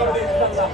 করবে ইনশাআল্লাহ।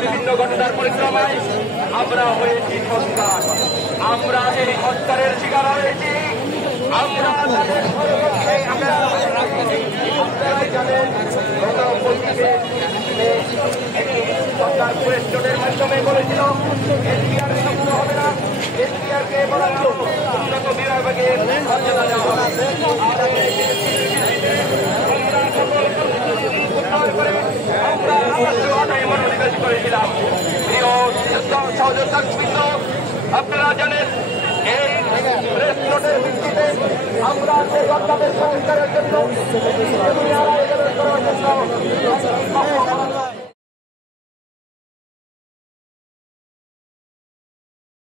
বিভিন্ন ঘটনার পরিক্রমায় আমরা হয়েছি সরকার, আমরা এই হত্যার শিকার হয়েছি। আমরা তাদের সর্বক্ষে আপনারাই জানেন সরকার কোয়েশ্চনের মাধ্যমে বলেছিল এনপিআর শব্দ হবে না, এনপিআরকে বলা হলো উন্নত বিভাগের মর্যাদা দেওয়া হবে। আমরা মনোনিবেশ করেছিলাম। প্রিয় সহযোগিতা, আপনারা জানেন এই প্রেস নোটের ভিত্তিতে আমরা সেই অধ্যাদেশ সংস্কারের জন্য